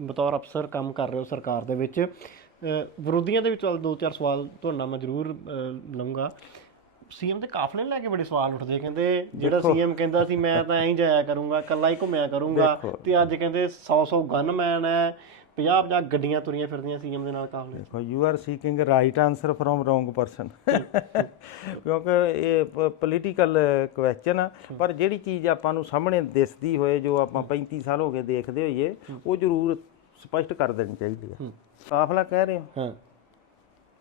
ਬਤੌਰ ਅਫਸਰ ਕੰਮ ਕਰ ਰਹੇ ਹੋ ਸਰਕਾਰ ਦੇ ਵਿੱਚ। ਵਿਰੋਧੀਆਂ ਦੇ ਵਿੱਚ ਦੋ ਚਾਰ ਸਵਾਲ ਤੁਹਾਡੇ ਨਾਲ ਮੈਂ ਜ਼ਰੂਰ ਲਵਾਂਗਾ ਸੀਐਮ ਦੇ ਕਾਫਲੇ ਲੈ ਕੇ ਬੜੇ ਸਵਾਲ ਉੱਠਦੇ ਕਹਿੰਦੇ ਜਿਹੜਾ ਸੀਐਮ ਕਹਿੰਦਾ ਸੀ ਮੈਂ ਤਾਂ ਐਂ ਹੀ ਜਾਇਆ ਕਰੂੰਗਾ ਇਕੱਲਾ ਹੀ ਘੁੰਮਿਆ ਕਰੂੰਗਾ ਤੇ ਅੱਜ ਕਹਿੰਦੇ 100 100 ਗਨਮੈਨ ਹੈ 50 50 ਗੱਡੀਆਂ ਤੁਰੀਆਂ ਫਿਰਦੀਆਂ ਸੀਐਮ ਦੇ ਨਾਲ ਕਾਫਲੇ ਦੇਖੋ you are seeking right answer from wrong person ਕਿਉਂਕਿ ਇਹ ਪੋਲੀਟੀਕਲ ਕੁਐਸਚਨ ਆ ਪਰ ਜਿਹੜੀ ਚੀਜ਼ ਆਪਾਂ ਨੂੰ ਸਾਹਮਣੇ ਦਿਸਦੀ ਹੋਏ ਜੋ ਆਪਾਂ 35 ਸਾਲ ਹੋ ਗਏ ਦੇਖਦੇ ਹੋਈਏ ਉਹ ਜ਼ਰੂਰ ਸਪਸ਼ਟ ਕਰ ਦੇਣੀ ਚਾਹੀਦੀ ਹੈ ਕਾਫਲਾ ਕਹਿ ਰਹੇ ਹੋ? ਹਾਂ।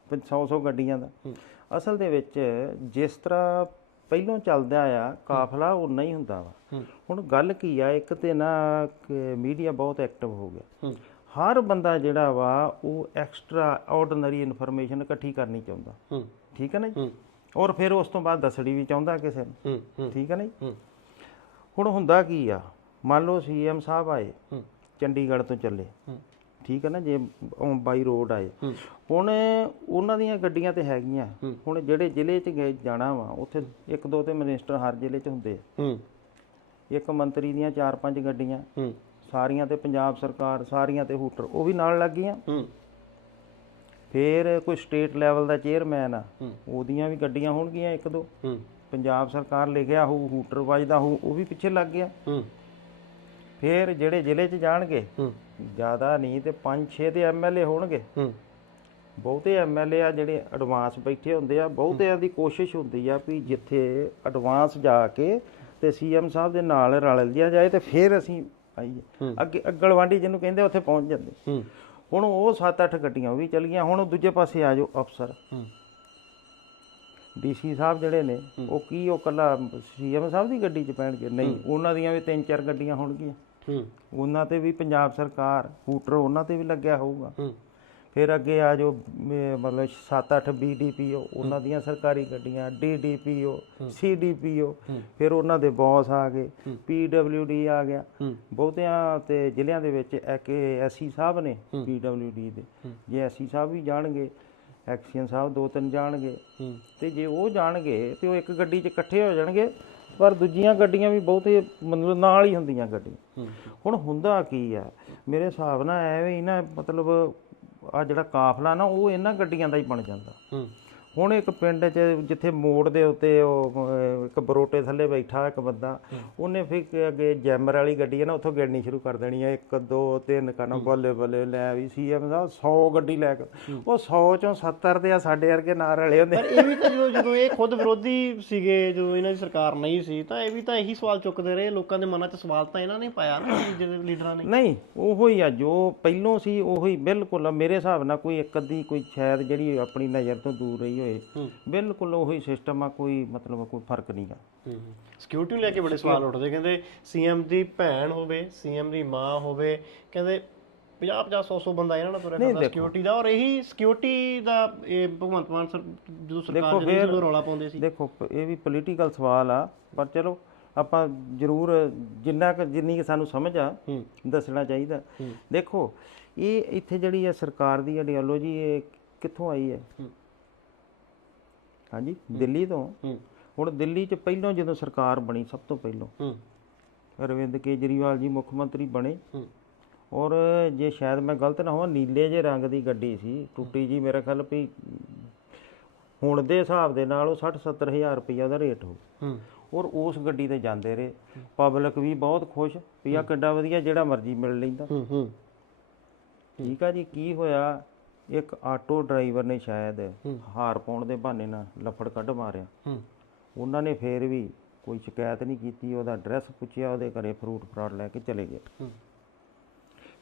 100 100 ਗੱਡੀਆਂ ਦਾ। ਅਸਲ ਦੇ ਵਿੱਚ ਜਿਸ ਤਰ੍ਹਾਂ ਪਹਿਲੋਂ ਚੱਲਦਾ ਆ ਕਾਫਲਾ ਉਨਾ ਹੀ ਹੁੰਦਾ ਵਾ। ਹੁਣ ਗੱਲ ਕੀ ਆ ਇੱਕ ਤੇ ਨਾ ਮੀਡੀਆ ਬਹੁਤ ਐਕਟਿਵ ਹੋ ਗਿਆ। ਹਰ ਬੰਦਾ ਜਿਹੜਾ ਵਾ ਉਹ ਐਕਸਟਰਾ ਆਰਡੀਨਰੀ ਇਨਫੋਰਮੇਸ਼ਨ ਇਕੱਠੀ ਕਰਨੀ ਚਾਹੁੰਦਾ। ਹੂੰ। ਠੀਕ ਹੈ ਨਾ ਜੀ? ਔਰ ਫਿਰ ਉਸ ਤੋਂ ਬਾਅਦ ਦੱਸਣੀ ਵੀ ਚਾਹੁੰਦਾ ਕਿਸੇ ਨੂੰ। ਠੀਕ ਹੈ ਨਾ ਜੀ? ਹੂੰ। ਹੁਣ ਹੁੰਦਾ ਕੀ ਆ? ਮੰਨ ਲਓ ਸੀਐਮ ਸਾਹਿਬ ਆਏ ਹੂੰ। ਚੰਡੀਗੜ੍ਹ ਤੋਂ ਚੱਲੇ। ਹੂੰ। ਠੀਕ ਹੈ ਨਾ ਜੇ? ਬਾਈ ਰੋਡ ਆਏ। ਹੁਣ ਉਹਨਾਂ ਦੀਆਂ ਗੱਡੀਆਂ ਤੇ ਹੈਗੀਆਂ। ਹੁਣ ਜਿਹੜੇ ਜ਼ਿਲ੍ਹੇ 'ਚ ਗਏ ਜਾਣਾ ਵਾ ਉੱਥੇ ਇੱਕ ਦੋ ਤੇ ਮਿਨਿਸਟਰ ਹਰ ਜ਼ਿਲ੍ਹੇ 'ਚ ਹੁੰਦੇ ਇੱਕ ਮੰਤਰੀ ਦੀਆਂ ਚਾਰ ਪੰਜ ਗੱਡੀਆਂ। ਹੂੰ। ਸਾਰੀਆਂ ਤੇ ਪੰਜਾਬ ਸਰਕਾਰ ਸਾਰੀਆਂ ਤੇ ਹੂਟਰ ਉਹ ਵੀ ਨਾਲ ਲੱਗ ਗਈਆਂ। ਹੂੰ। ਫਿਰ ਕੋਈ ਸਟੇਟ ਲੈਵਲ ਦਾ ਚੇਅਰਮੈਨ ਆ। ਉਹਦੀਆਂ ਵੀ ਗੱਡੀਆਂ ਹੋਣਗੀਆਂ ਇੱਕ ਦੋ। ਹੂੰ। ਪੰਜਾਬ ਸਰਕਾਰ ਲਿਖਿਆ ਹੋਊ ਹੂਟਰ ਵੱਜਦਾ ਹੋਊ ਉਹ ਵੀ ਪਿੱਛੇ ਲੱਗ ਗਿਆ। ਹੂੰ। ਫਿਰ ਜਿਹੜੇ ਜ਼ਿਲ੍ਹੇ 'ਚ ਜਾਣਗੇ ਹੂੰ। ਜ਼ਿਆਦਾ ਨਹੀਂ ਤੇ 5-6 ਤੇ ਐਮਐਲਏ ਹੋਣਗੇ। ਹੂੰ। ਬਹੁਤੇ ਐਮਐਲਏ ਆ ਜਿਹੜੇ ਐਡਵਾਂਸ ਬੈਠੇ ਹੁੰਦੇ ਆ ਬਹੁਤਿਆਂ ਦੀ ਕੋਸ਼ਿਸ਼ ਹੁੰਦੀ ਆ ਵੀ ਜਿੱਥੇ ਐਡਵਾਂਸ ਜਾ ਕੇ ਤੇ ਸੀਐਮ ਸਾਹਿਬ ਦੇ ਨਾਲ ਰਲ ਲਿਆ ਜਾਏ ਤੇ ਫਿਰ ਅਸੀਂ ਆਈਏ ਅੱਗੇ ਅਗਲਵਾਂਡੀ ਜਿਹਨੂੰ ਕਹਿੰਦੇ ਉੱਥੇ ਪਹੁੰਚ ਜਾਂਦੇ। ਹੂੰ। ਹੁਣ ਉਹ 7-8 ਗੱਡੀਆਂ ਉਹ ਵੀ ਚੱਲ ਗਈਆਂ ਹੁਣ ਦੂਜੇ ਪਾਸੇ ਆ ਜਾਓ ਅਫਸਰ। ਹੂੰ। ਡੀਸੀ ਸਾਹਿਬ ਜਿਹੜੇ ਨੇ ਉਹ ਕੀ ਉਹ ਕੱਲਾ ਸੀਐਮ ਸਾਹਿਬ ਦੀ ਗੱਡੀ 'ਚ ਪੈਣਗੇ? ਨਹੀਂ ਉਹਨਾਂ ਦੀਆਂ ਵੀ ਤਿੰਨ ਚਾਰ ਗੱਡੀਆਂ ਹੋਣਗੀਆਂ। ਹੂੰ। ਉਹਨਾਂ ਤੇ ਵੀ ਪੰਜਾਬ ਸਰਕਾਰ ਹੂਟਰ ਉਹਨਾਂ ਤੇ ਵੀ ਲੱਗਿਆ ਹੋਊਗਾ। ਹੂੰ। ਫਿਰ ਅੱਗੇ ਆ ਜੋ ਮਤਲਬ 7-8 ਬੀਡੀਪੀਓ ਉਹਨਾਂ ਦੀਆਂ ਸਰਕਾਰੀ ਗੱਡੀਆਂ ਡੀਡੀਪੀਓ ਸੀਡੀਪੀਓ ਫਿਰ ਉਹਨਾਂ ਦੇ ਬੌਸ ਆ ਗਏ ਪੀਡਬਲਯੂਡੀ ਆ ਗਿਆ। ਬਹੁਤਿਆਂ ਤੇ ਜ਼ਿਲ੍ਹਿਆਂ ਦੇ ਵਿੱਚ ਐਸਸੀ ਸਾਹਿਬ ਨੇ ਪੀਡਬਲਯੂਡੀ ਦੇ। ਜੇ ਐਸਸੀ ਸਾਹਿਬ ਵੀ ਜਾਣਗੇ ਐਕਸੀਅਨ ਸਾਹਿਬ ਦੋ ਤਿੰਨ ਜਾਣਗੇ। ਤੇ ਜੇ ਉਹ ਜਾਣਗੇ ਤੇ ਉਹ ਇੱਕ ਗੱਡੀ 'ਚ ਇਕੱਠੇ ਹੋ ਜਾਣਗੇ ਪਰ ਦੂਜੀਆਂ ਗੱਡੀਆਂ ਵੀ ਬਹੁਤੇ ਮਤਲਬ ਨਾਲ ਹੀ ਹੁੰਦੀਆਂ ਗੱਡੀਆਂ। ਹੂੰ। ਹੁਣ ਹੁੰਦਾ ਕੀ ਆ ਮੇਰੇ ਹਿਸਾਬ ਨਾਲ ਐਵੇਂ ਹੀ ਨਾ ਮਤਲਬ ਆ ਜਿਹੜਾ ਕਾਫਲਾ ਨਾ ਉਹ ਇਹਨਾਂ ਗੱਡੀਆਂ ਦਾ ਹੀ ਬਣ ਜਾਂਦਾ। ਹੂੰ। ਹੁਣ ਇੱਕ ਪਿੰਡ 'ਚ ਜਿੱਥੇ ਮੋੜ ਦੇ ਉੱਤੇ ਉਹ ਇੱਕ ਬਰੋਟੇ ਥੱਲੇ ਬੈਠਾ ਇੱਕ ਬੰਦਾ ਉਹਨੇ ਫਿਰ ਅੱਗੇ ਜੈਮਰ ਵਾਲੀ ਗੱਡੀ ਹੈ ਨਾ ਉੱਥੋਂ ਗਿਣਨੀ ਸ਼ੁਰੂ ਕਰ ਦੇਣੀ ਹੈ। 1 2 3 ਕਨਾ ਬੱਲੇ ਬੱਲੇ ਲੈ ਵੀ ਸੀਐਮ ਦਾ 100 ਗੱਡੀ ਲੈ ਕੇ। ਉਹ 100 ਚੋਂ 70 ਦੇ ਆ ਸਾਡੇ ਵਰਗੇ ਨਾਲ ਰਲੇ ਹੁੰਦੇ। ਪਰ ਇਹ ਵੀ ਤਾਂ ਜਦੋਂ ਜਦੋਂ ਇਹ ਖੁਦ ਵਿਰੋਧੀ ਸੀਗੇ ਜਦੋਂ ਇਹਨਾਂ ਦੀ ਸਰਕਾਰ ਨਹੀਂ ਸੀ ਤਾਂ ਇਹ ਵੀ ਤਾਂ ਇਹੀ ਸਵਾਲ ਚੁੱਕਦੇ ਰਹੇ। ਲੋਕਾਂ ਦੇ ਮਨਾਂ 'ਚ ਸਵਾਲ ਤਾਂ ਇਹਨਾਂ ਨੇ ਪਾਇਆ ਨਾ ਜਿਹੜੇ ਲੀਡਰਾਂ ਨੇ। ਨਹੀਂ ਉਹੋ ਹੀ ਆ ਜੋ ਪਹਿਲੋਂ ਸੀ ਉਹੋ ਹੀ ਬਿਲਕੁਲ। ਮੇਰੇ ਹਿਸਾਬ ਨਾਲ ਕੋਈ ਇੱਕ ਅੱਧੀ ਕੋਈ ਸ਼ਾਇਦ ਜਿਹੜੀ ਆਪਣੀ ਨਜ਼ਰ ਤੋਂ ਦੂਰ ਰਹੀ ਹੋਏ। ਬਿਲਕੁਲ ਉਹੀ ਸਿਸਟਮ ਆ ਕੋਈ ਮਤਲਬ ਕੋਈ ਫ਼ਰਕ ਨਹੀਂਗਾ ਸਿਕਿਉਰਿਟੀ ਨੂੰ ਲੈ ਕੇ ਬੜੇ ਸਵਾਲ ਉੱਠਦੇ। ਕਹਿੰਦੇ ਸੀਐਮ ਦੀ ਭੈਣ ਹੋਵੇ ਸੀਐਮ ਦੀ ਮਾਂ ਹੋਵੇ ਕਹਿੰਦੇ 50 50 100 100 ਬੰਦਾ ਇਹਨਾਂ ਨਾਲ ਤੁਰਿਆ ਫਿਰਦਾ ਸਿਕਿਉਰਿਟੀ ਦਾ। ਔਰ ਇਹੀ ਸਿਕਿਉਰਿਟੀ ਦਾ ਇਹ ਭਗਵੰਤ ਮਾਨ ਸਰ ਜਦੋਂ ਸਰਕਾਰ ਸੀ ਉਦੋਂ ਰੌਲਾ ਪਾਉਂਦੇ ਸੀ। ਦੇਖੋ ਇਹ ਵੀ ਪੋਲੀਟੀਕਲ ਸਵਾਲ ਆ ਪਰ ਚਲੋ ਆਪਾਂ ਜ਼ਰੂਰ ਜਿੰਨਾ ਕੁ ਜਿੰਨੀ ਕੁ ਸਾਨੂੰ ਸਮਝ ਆ ਹੂੰ। ਦੱਸਣਾ ਚਾਹੀਦਾ। ਦੇਖੋ ਇਹ ਇੱਥੇ ਜਿਹੜੀ ਹੈ ਸਰਕਾਰ ਦੀ ਆਈਡੀਓਲੋਜੀ ਇਹ ਕਿੱਥੋਂ ਆਈ ਹੈ? ਹੂੰ। ਹਾਂਜੀ ਦਿੱਲੀ ਤੋਂ। ਹੁਣ ਦਿੱਲੀ 'ਚ ਪਹਿਲੋਂ ਜਦੋਂ ਸਰਕਾਰ ਬਣੀ ਸਭ ਤੋਂ ਪਹਿਲੋਂ। ਅਰਵਿੰਦ ਕੇਜਰੀਵਾਲ ਜੀ ਮੁੱਖ ਮੰਤਰੀ ਬਣੇ। ਔਰ ਜੇ ਸ਼ਾਇਦ ਮੈਂ ਗਲਤ ਨਾ ਹੋਵਾਂ ਨੀਲੇ ਜੇ ਰੰਗ ਦੀ ਗੱਡੀ ਸੀ ਟੁੱਟੀ ਜੀ ਮੇਰੇ ਖਿਆਲ ਵੀ ਹੁਣ ਦੇ ਹਿਸਾਬ ਦੇ ਨਾਲ ਉਹ 60 70 ਹਜ਼ਾਰ ਰੁਪਈਆ ਦਾ ਰੇਟ ਹੋ। ਔਰ ਉਸ ਗੱਡੀ ਤੇ ਜਾਂਦੇ ਰਹੇ। ਪਬਲਿਕ ਵੀ ਬਹੁਤ ਖੁਸ਼ ਵੀ ਆ ਕਿੱਡਾ ਵਧੀਆ ਜਿਹੜਾ ਮਰਜ਼ੀ ਮਿਲ ਲੈਂਦਾ। ਠੀਕ ਆ ਜੀ ਕੀ ਹੋਇਆ? ਇੱਕ ਆਟੋ ਡਰਾਈਵਰ ਨੇ ਸ਼ਾਇਦ ਹਾਰ ਪਾਉਣ ਦੇ ਬਹਾਨੇ ਨਾਲ ਲਫੜ ਕੱਢ ਮਾਰਿਆ। ਹੂੰ। ਉਹਨਾਂ ਨੇ ਫੇਰ ਵੀ ਕੋਈ ਸ਼ਿਕਾਇਤ ਨਹੀਂ ਕੀਤੀ ਉਹਦਾ ਐਡਰੈਸ ਪੁੱਛਿਆ ਉਹਦੇ ਘਰੇ ਫਰੂਟ ਫਰਾਟ ਲੈ ਕੇ ਚਲੇ ਗਏ। ਹੂੰ।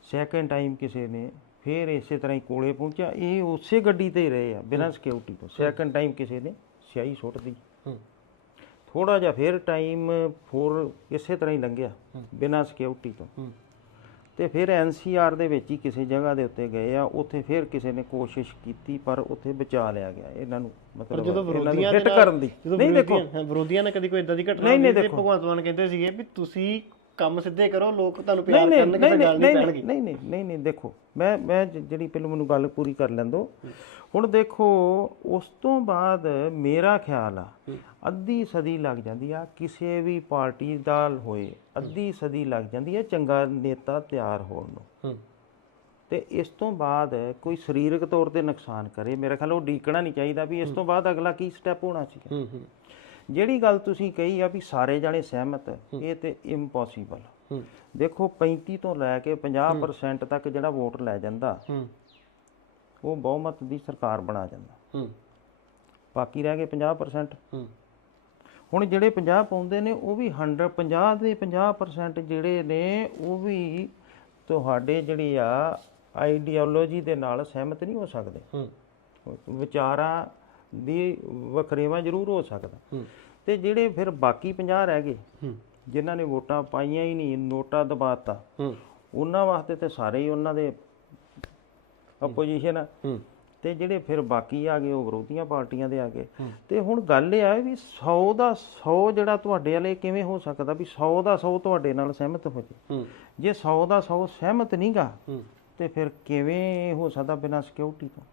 ਸੈਕੰਡ ਟਾਈਮ ਕਿਸੇ ਨੇ ਫੇਰ ਇਸੇ ਤਰ੍ਹਾਂ ਹੀ ਕੋਲੇ ਪਹੁੰਚਿਆ। ਇਹ ਉਸੇ ਗੱਡੀ ਤੇ ਹੀ ਰਹੇ ਆ ਬਿਨਾਂ ਸਿਕਿਉਰਿਟੀ ਤੋਂ। ਸੈਕੰਡ ਟਾਈਮ ਕਿਸੇ ਨੇ ਸਿਆਹੀ ਸੁੱਟਦੀ ਹੂੰ। ਥੋੜਾ ਜਿਹਾ ਫੇਰ ਟਾਈਮ ਫੋਰ ਇਸੇ ਤਰ੍ਹਾਂ ਹੀ ਲੰਘਿਆ ਬਿਨਾਂ ਸਿਕਿਉਰਿਟੀ ਤੋਂ। ਹੂੰ। ਤੇ ਫਿਰ ਐਨਸੀਆਰ ਦੇ ਵਿੱਚ ਹੀ ਕਿਸੇ ਜਗ੍ਹਾ ਦੇ ਉੱਤੇ ਗਏ ਆ ਉੱਥੇ ਫਿਰ ਕਿਸੇ ਨੇ ਕੋਸ਼ਿਸ਼ ਕੀਤੀ ਪਰ ਉੱਥੇ ਬਚਾ ਲਿਆ ਗਿਆ ਇਹਨਾਂ ਨੂੰ ਮਤਲਬ ਜਦੋਂ ਵਿਰੋਧੀਆਂ ਹਿੱਟ ਦੇ ਕਰਨ ਦੀ ਜਦੋਂ ਨਹੀਂ ਦੇਖੋ ਵਿਰੋਧੀਆਂ- ਹਾਂ, ਵਿਰੋਧੀਆਂ ਨੇ ਕਦੀ ਕੋਈ ਇਦਾਂ ਦੀ ਘਟਨਾ ਨਹੀਂ, ਦੇਖੋ। ਭਗਵੰਤ ਮਾਨ ਕਹਿੰਦੇ ਸੀਗੇ ਵੀ ਤੁਸੀਂ ਕੰਮ ਸਿੱਧੇ ਕਰੋ ਲੋਕ ਤੁਹਾਨੂੰ ਪਿਆਰ ਕਰਨਗੇ ਤਾਂ ਗੱਲ ਨਹੀਂ ਪੈਣਗੀ। ਨਹੀਂ ਨਹੀਂ ਨਹੀਂ ਨਹੀਂ ਦੇਖੋ ਮੈਂ ਮੈਂ ਜ- ਜਿਹੜੀ ਪਹਿਲਾਂ ਮੈਨੂੰ ਗੱਲ ਪੂਰੀ ਕਰ ਲੈਣ ਦਿਓ ਹੁਣ ਦੇਖੋ ਉਸ ਤੋਂ ਬਾਅਦ ਮੇਰਾ ਖਿਆਲ ਆ ਅੱਧੀ ਸਦੀ ਲੱਗ ਜਾਂਦੀ ਆ ਕਿਸੇ ਵੀ ਪਾਰਟੀ ਦਾ ਹੋਏ ਅੱਧੀ ਸਦੀ ਲੱਗ ਜਾਂਦੀ ਹੈ ਚੰਗਾ ਨੇਤਾ ਤਿਆਰ ਹੋਣ ਨੂੰ। ਹੂੰ। ਤੇ ਇਸ ਤੋਂ ਬਾਅਦ ਕੋਈ ਸਰੀਰਕ ਤੌਰ ਤੇ ਨੁਕਸਾਨ ਕਰੇ ਮੇਰੇ ਖਿਆਲ ਉਹ ਡੀਕਣਾ ਨਹੀਂ ਚਾਹੀਦਾ ਵੀ ਇਸ ਤੋਂ ਬਾਅਦ ਅਗਲਾ ਕੀ ਸਟੈਪ ਹੋਣਾ ਹੂੰ ਹੂੰ। ਜਿਹੜੀ ਗੱਲ ਤੁਸੀਂ ਕਹੀ ਆ ਵੀ ਸਾਰੇ ਜਾਣੇ ਸਹਿਮਤ ਇਹ ਤੇ ਇੰਪੋਸੀਬਲ ਦੇਖੋ 35 ਤੋਂ ਲੈ ਕੇ 50% ਤੱਕ ਜਿਹੜਾ ਵੋਟ ਲੈ ਜਾਂਦਾ ਉਹ ਬਹੁਮਤ ਦੀ ਸਰਕਾਰ ਬਣਾ ਜਾਂਦਾ। ਬਾਕੀ ਰਹਿ ਗਏ 50% ਹੂੰ। ਹੁਣ ਜਿਹੜੇ 50 ਪਾਉਂਦੇ ਨੇ ਉਹ ਵੀ 100 50 ਦੇ 50% ਜਿਹੜੇ ਨੇ ਉਹ ਵੀ ਤੁਹਾਡੇ ਜਿਹੜੀ ਆ ਆਈਡੀਓਲੋਜੀ ਦੇ ਨਾਲ ਸਹਿਮਤ ਨਹੀਂ ਹੋ ਸਕਦੇ। ਵਿਚਾਰਾਂ ਦੀ ਵਖਰੇਵਾ ਜ਼ਰੂਰ ਹੋ ਸਕਦਾ। ਤੇ ਜਿਹੜੇ ਫਿਰ ਬਾਕੀ 50 ਰਹਿ ਗਏ ਜਿਨ੍ਹਾਂ ਨੇ ਵੋਟਾਂ ਪਾਈਆਂ ਹੀ ਨਹੀਂ ਨੋਟਾ ਦਬਾਤਾ ਉਹਨਾਂ ਵਾਸਤੇ ਤੇ ਸਾਰੇ ਹੀ ਉਹਨਾਂ ਦੇ ਆਪੋਜੀਸ਼ਨ ਆ। ਤੇ ਜਿਹੜੇ ਫਿਰ ਬਾਕੀ ਆ ਗਏ ਉਹ ਵਿਰੋਧੀਆਂ ਪਾਰਟੀਆਂ ਦੇ ਆ ਗਏ। ਤੇ ਹੁਣ ਗੱਲ ਇਹ ਆ ਵੀ 100 ਦਾ 100 ਜਿਹੜਾ ਤੁਹਾਡੇ ਵਾਲੇ ਕਿਵੇਂ ਹੋ ਸਕਦਾ ਵੀ 100 ਦਾ 100 ਤੁਹਾਡੇ ਨਾਲ ਸਹਿਮਤ ਹੋ ਜੇ? ਜੇ 100 ਦਾ 100 ਸਹਿਮਤ ਨਹੀਂਗਾ ਤੇ ਫਿਰ ਕਿਵੇਂ ਹੋ ਸਕਦਾ ਬਿਨਾਂ ਸਿਕਿਉਰਿਟੀ ਤੋਂ?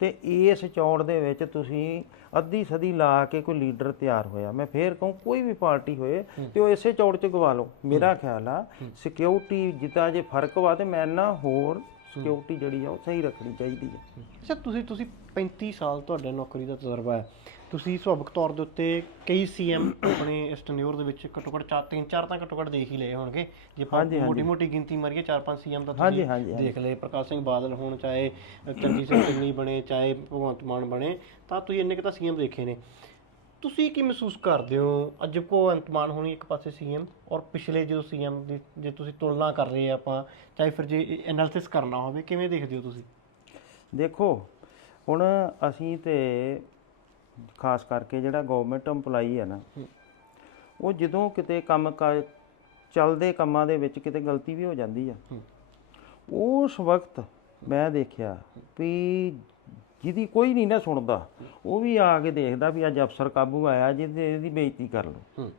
ਤੇ ਇਸ ਚੌੜ ਦੇ ਵਿੱਚ ਤੁਸੀਂ ਅੱਧੀ ਸਦੀ ਲਾ ਕੇ ਕੋਈ ਲੀਡਰ ਤਿਆਰ ਹੋਇਆ। ਮੈਂ ਫੇਰ ਕਹੂੰ ਕੋਈ ਵੀ ਪਾਰਟੀ ਹੋਏ ਤੇ ਉਹ ਇਸੇ ਚੌੜ 'ਚ ਗਵਾ ਲਓ। ਮੇਰਾ ਖਿਆਲ ਆ ਸਿਕਿਉਰਿਟੀ ਜਿੱਦਾਂ ਜੇ ਫ਼ਰਕ ਵਾ ਤੇ ਮੈਂ ਨਾ ਹੋਰ ਸਿਕਿਉਰਿਟੀ ਜਿਹੜੀ ਆ ਉਹ ਸਹੀ ਰੱਖਣੀ ਚਾਹੀਦੀ ਹੈ ਅੱਛਾ ਤੁਸੀਂ ਤੁਸੀਂ 35 ਸਾਲ ਤੁਹਾਡੇ ਨੌਕਰੀ ਦਾ ਤਜਰਬਾ ਹੈ। ਤੁਸੀਂ ਸੁਭਾਵਿਕ ਤੌਰ ਦੇ ਉੱਤੇ ਕਈ ਸੀਐਮ ਆਪਣੇ ਇਸ ਟੈਨਿਓਰ ਦੇ ਵਿੱਚ ਘੱਟੋ ਘੱਟ ਚਾਰ ਤਿੰਨ ਚਾਰ ਤਾਂ ਘੱਟੋ ਘੱਟ ਦੇਖ ਹੀ ਲਏ ਹੋਣਗੇ। ਜੇ ਆਪਾਂ ਮੋਟੀ ਮੋਟੀ ਗਿਣਤੀ ਮਾਰੀਏ ਚਾਰ ਪੰਜ ਸੀਐਮ ਤਾਂ ਤੁਸੀਂ ਦੇਖ ਲਏ। ਪ੍ਰਕਾਸ਼ ਸਿੰਘ ਬਾਦਲ ਹੋਣ ਚਾਹੇ ਚੰਗੀ ਸਿੰਘ ਢਿੱਲੀ ਬਣੇ ਚਾਹੇ ਭਗਵੰਤ ਮਾਨ ਬਣੇ ਤਾਂ ਤੁਸੀਂ ਇੰਨੇ ਕੁ ਤਾਂ ਸੀਐਮ ਦੇਖੇ ਨੇ। ਤੁਸੀਂ ਕੀ ਮਹਿਸੂਸ ਕਰਦੇ ਹੋ? ਅੱਜ ਭਗਵੰਤ ਮਾਨ ਹੋਣੀ ਇੱਕ ਪਾਸੇ ਸੀਐਮ ਔਰ ਪਿਛਲੇ ਜੋ ਸੀਐਮ ਦੀ ਜੇ ਤੁਸੀਂ ਤੁਲਨਾ ਕਰ ਰਹੇ ਆ ਆਪਾਂ ਚਾਹੇ ਫਿਰ ਜੇ ਐਨਾਲਿਸਿਸ ਕਰਨਾ ਹੋਵੇ ਕਿਵੇਂ ਦੇਖਦੇ ਹੋ ਤੁਸੀਂ? ਦੇਖੋ ਹੁਣ ਅਸੀਂ ਤੇ ਖਾਸ ਕਰਕੇ ਜਿਹੜਾ ਗਵਰਨਮੈਂਟ EMPLOYE ਹੈ ਨਾ ਉਹ ਜਦੋਂ ਕਿਤੇ ਕੰਮ ਚੱਲਦੇ ਕੰਮਾਂ ਦੇ ਵਿੱਚ ਕਿਤੇ ਗਲਤੀ ਵੀ ਹੋ ਜਾਂਦੀ ਆ। ਉਸ ਵਕਤ ਮੈਂ ਦੇਖਿਆ ਵੀ ਜਿਹਦੀ ਕੋਈ ਨਹੀਂ ਨਾ ਸੁਣਦਾ ਉਹ ਵੀ ਆ ਕੇ ਦੇਖਦਾ ਵੀ ਅੱਜ ਅਫਸਰ ਕਾਬੂ ਆਇਆ ਜਿਹਦੇ ਇਹਦੀ ਬੇਇੱਜ਼ਤੀ ਕਰ ਲਓ।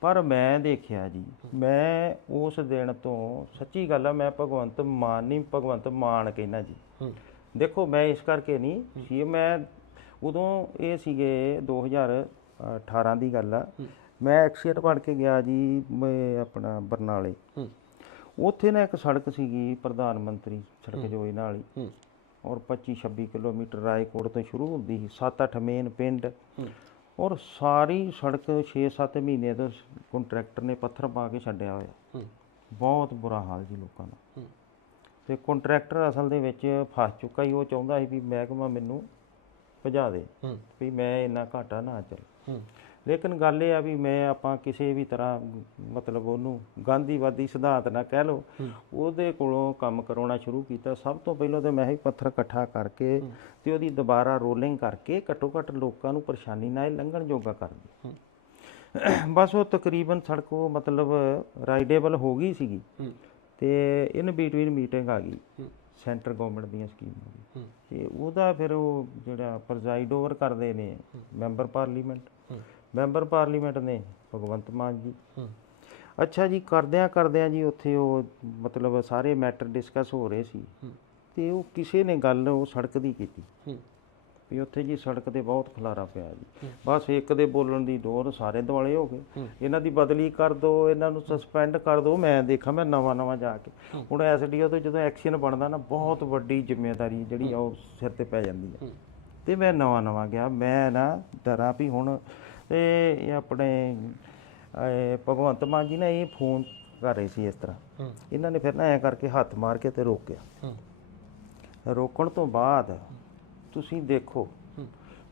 ਪਰ ਮੈਂ ਦੇਖਿਆ ਜੀ ਮੈਂ ਉਸ ਦਿਨ ਤੋਂ ਸੱਚੀ ਗੱਲ ਆ ਮੈਂ ਭਗਵੰਤ ਮਾਨ ਨਹੀਂ ਭਗਵੰਤ ਮਾਨ ਕਹਿਣਾ ਜੀ। ਦੇਖੋ ਮੈਂ ਇਸ ਕਰਕੇ ਨਹੀਂ ਸੀ ਮੈਂ ਉਦੋਂ ਇਹ ਸੀਗੇ 2018 ਦੀ ਗੱਲ ਆ। ਮੈਂ ਐਕਸੀਡੈਂਟ ਬਣ ਕੇ ਗਿਆ ਜੀ ਆਪਣਾ ਬਰਨਾਲੇ। ਉੱਥੇ ਨਾ ਇੱਕ ਸੜਕ ਸੀਗੀ ਪ੍ਰਧਾਨ ਮੰਤਰੀ ਸੜਕ ਯੋਜਨਾ ਵਾਲੀ। ਹੂੰ। ਔਰ 25 26 ਕਿਲੋਮੀਟਰ ਰਾਏਕੋਟ ਤੋਂ ਸ਼ੁਰੂ ਹੁੰਦੀ ਸੀ 7-8 ਮੇਨ ਪਿੰਡ। ਔਰ ਸਾਰੀ ਸੜਕ 6-7 ਮਹੀਨੇ ਤੋਂ ਕੰਟਰੈਕਟਰ ਨੇ ਪੱਥਰ ਪਾ ਕੇ ਛੱਡਿਆ ਹੋਇਆ। ਬਹੁਤ ਬੁਰਾ ਹਾਲ ਜੀ ਲੋਕਾਂ ਦਾ। ਤੇ ਕੰਟਰੈਕਟਰ ਅਸਲ ਦੇ ਵਿੱਚ ਫਸ ਚੁੱਕਾ ਹੀ ਉਹ ਚਾਹੁੰਦਾ ਸੀ ਵੀ ਮਹਿਕਮਾ ਮੈਨੂੰ ਭਜਾ ਦੇ। ਵੀ ਮੈਂ ਇੰਨਾ ਘਾਟਾ ਨਾ ਚੱਲ। ਲੇਕਿਨ ਗੱਲ ਇਹ ਆ ਵੀ ਮੈਂ ਆਪਾਂ ਕਿਸੇ ਵੀ ਤਰ੍ਹਾਂ ਮਤਲਬ ਉਹਨੂੰ ਗਾਂਧੀਵਾਦੀ ਸਿਧਾਂਤ ਨਾ ਕਹਿ ਲਓ ਉਹਦੇ ਕੋਲੋਂ ਕੰਮ ਕਰਾਉਣਾ ਸ਼ੁਰੂ ਕੀਤਾ। ਸਭ ਤੋਂ ਪਹਿਲਾਂ ਤੇ ਮੈਂ ਹੀ ਪੱਥਰ ਇਕੱਠਾ ਕਰਕੇ ਤੇ ਉਹਦੀ ਦੁਬਾਰਾ ਰੋਲਿੰਗ ਕਰਕੇ ਘੱਟੋ ਘੱਟ ਲੋਕਾਂ ਨੂੰ ਪਰੇਸ਼ਾਨੀ ਨਾ ਲੰਘਣ ਜੋਗਾ ਕਰ ਦਿੱਤੀ। ਬਸ ਉਹ ਤਕਰੀਬਨ ਸੜਕ ਉਹ ਮਤਲਬ ਰਾਈਡੇਬਲ ਹੋ ਗਈ ਸੀਗੀ ਤੇ ਇਨ ਬਿਟਵੀਨ ਮੀਟਿੰਗ ਆ ਗਈ। ਸੈਂਟਰ ਗਵਰਨਮੈਂਟ ਦੀਆਂ ਸਕੀਮਾਂ ਦੀ ਤੇ ਉਹਦਾ ਫਿਰ ਉਹ ਜਿਹੜਾ ਪ੍ਰਜ਼ਾਈਡ ਓਵਰ ਕਰਦੇ ਨੇ ਮੈਂਬਰ ਪਾਰਲੀਮੈਂਟ ਮੈਂਬਰ ਪਾਰਲੀਮੈਂਟ ਨੇ ਭਗਵੰਤ ਮਾਨ ਜੀ। ਅੱਛਾ ਜੀ ਕਰਦਿਆਂ ਕਰਦਿਆਂ ਜੀ ਉੱਥੇ ਉਹ ਮਤਲਬ ਸਾਰੇ ਮੈਟਰ ਡਿਸਕਸ ਹੋ ਰਹੇ ਸੀ। ਤੇ ਉਹ ਕਿਸੇ ਨੇ ਗੱਲ ਉਹ ਸੜਕ ਦੀ ਕੀਤੀ। ਵੀ ਉੱਥੇ ਜੀ ਸੜਕ ਤੇ ਬਹੁਤ ਖਲਾਰਾ ਪਿਆ ਜੀ। ਬਸ ਇੱਕ ਦੇ ਬੋਲਣ ਦੀ ਡੋਰ ਸਾਰੇ ਦੁਆਲੇ ਹੋ ਗਏ। ਇਹਨਾਂ ਦੀ ਬਦਲੀ ਕਰ ਦਿਓ ਇਹਨਾਂ ਨੂੰ ਸਸਪੈਂਡ ਕਰ ਦਿਓ ਮੈਂ ਦੇਖਾਂ ਮੈਂ ਨਵਾਂ ਨਵਾਂ ਜਾ ਕੇ। ਹੁਣ ਐਸਡੀਓ ਤੋਂ ਜਦੋਂ ਐਕਸ਼ਨ ਬਣਦਾ ਨਾ ਬਹੁਤ ਵੱਡੀ ਜ਼ਿੰਮੇਵਾਰੀ ਜਿਹੜੀ ਆ ਉਹ ਸਿਰ ਤੇ ਪੈ ਜਾਂਦੀ ਹੈ। ਤੇ ਮੈਂ ਨਵਾਂ ਨਵਾਂ ਗਿਆ। ਮੈਂ ਨਾ ਡਰਾਂ ਵੀ ਹੁਣ ਇਹ ਆਪਣੇ ਭਗਵੰਤ ਮਾਨ ਜੀ ਨੇ ਇਹ ਫੋਨ ਕਰ ਰਹੇ ਸੀ ਇਸ ਤਰ੍ਹਾਂ। ਇਹਨਾਂ ਨੇ ਫਿਰ ਨਾ ਐ ਕਰਕੇ ਹੱਥ ਮਾਰ ਕੇ ਤੇ ਰੋਕਿਆ। ਰੋਕਣ ਤੋਂ ਬਾਅਦ ਤੁਸੀਂ ਦੇਖੋ।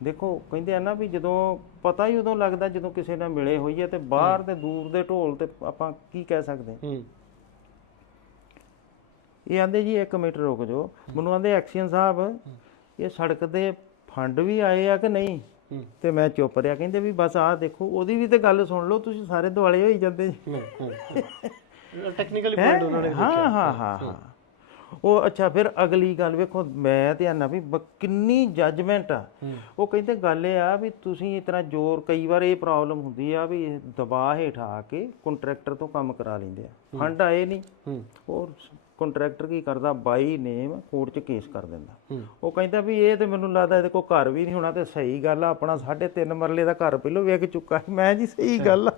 ਦੇਖੋ ਕਹਿੰਦੇ ਆ ਨਾ ਵੀ ਜਦੋਂ ਪਤਾ ਹੀ ਉਦੋਂ ਲੱਗਦਾ ਜਦੋਂ ਕਿਸੇ ਨਾਲ ਮਿਲੇ ਹੋਈਏ ਤੇ ਬਾਹਰ ਦੇ ਦੂਰ ਦੇ ਢੋਲ ਤੇ ਆਪਾਂ ਕੀ ਕਹਿ ਸਕਦੇ ਹਾਂ? ਇਹ ਆਂਦੇ ਜੀ 1 ਮਿੰਟ ਰੁਕ ਜਾਓ। ਮੈਨੂੰ ਆਂਦੇ ਐਕਸ਼ਨ ਸਾਹਿਬ ਇਹ ਸੜਕ ਦੇ ਫੰਡ ਵੀ ਆਏ ਆ ਕਿ ਨਹੀਂ? ਤੇ ਮੈਂ ਚੁੱਪ ਰਿਹਾ ਕਹਿੰਦੇ ਵੀ ਬਸ ਆਹ ਦੇਖੋ ਉਹਦੀ ਵੀ ਤੇ ਗੱਲ ਸੁਣ ਲਓ ਤੁਸੀਂ ਸਾਰੇ ਦੁਆਲੇ ਹੋਈ ਜਾਂਦੇ ਟੈਕਨੀਕਲੀ ਪੁਆਇੰਟ ਉਹਨਾਂ ਨੇ ਹਾਂ ਹਾਂ ਹਾਂ। ਹਾਂ। ਉਹ ਅੱਛਾ ਫਿਰ ਅਗਲੀ ਗੱਲ ਵੇਖੋ ਮੈਂ ਧਿਆਨ ਨਾਲ ਵੀ ਬ- ਕਿੰਨੀ ਜੱਜਮੈਂਟ ਆ। ਉਹ ਕਹਿੰਦੇ ਗੱਲ ਇਹ ਆ ਵੀ ਤੁਸੀਂ ਤਰ੍ਹਾਂ ਜ਼ੋਰ ਕਈ ਵਾਰ ਇਹ ਪ੍ਰੋਬਲਮ ਹੁੰਦੀ ਆ ਵੀ ਦਬਾਅ ਹੇਠ ਆ ਕੇ ਕੰਟਰੈਕਟਰ ਤੋਂ ਕੰਮ ਕਰਾ ਲੈਂਦੇ ਆ। ਫੰਡ ਆਏ ਨਹੀਂ ਹੂੰ। ਔਰ ਕੰਟਰੈਕਟਰ ਕੀ ਕਰਦਾ? ਬਾਈ ਨੇਮ ਕੋਰਟ 'ਚ ਕੇਸ ਕਰ ਦਿੰਦਾ। ਉਹ ਕਹਿੰਦਾ ਵੀ ਇਹ ਤੇ ਮੈਨੂੰ ਲੱਗਦਾ ਇਹਦੇ ਕੋਲ ਘਰ ਵੀ ਨਹੀਂ ਹੋਣਾ ਤੇ ਸਹੀ ਗੱਲ ਆ ਆਪਣਾ 3.5 ਮਰਲੇ ਦਾ ਘਰ ਪਹਿਲਾਂ ਵੇਖ ਚੁੱਕਾ ਸੀ। ਮੈਂ ਜੀ ਸਹੀ ਗੱਲ ਆ।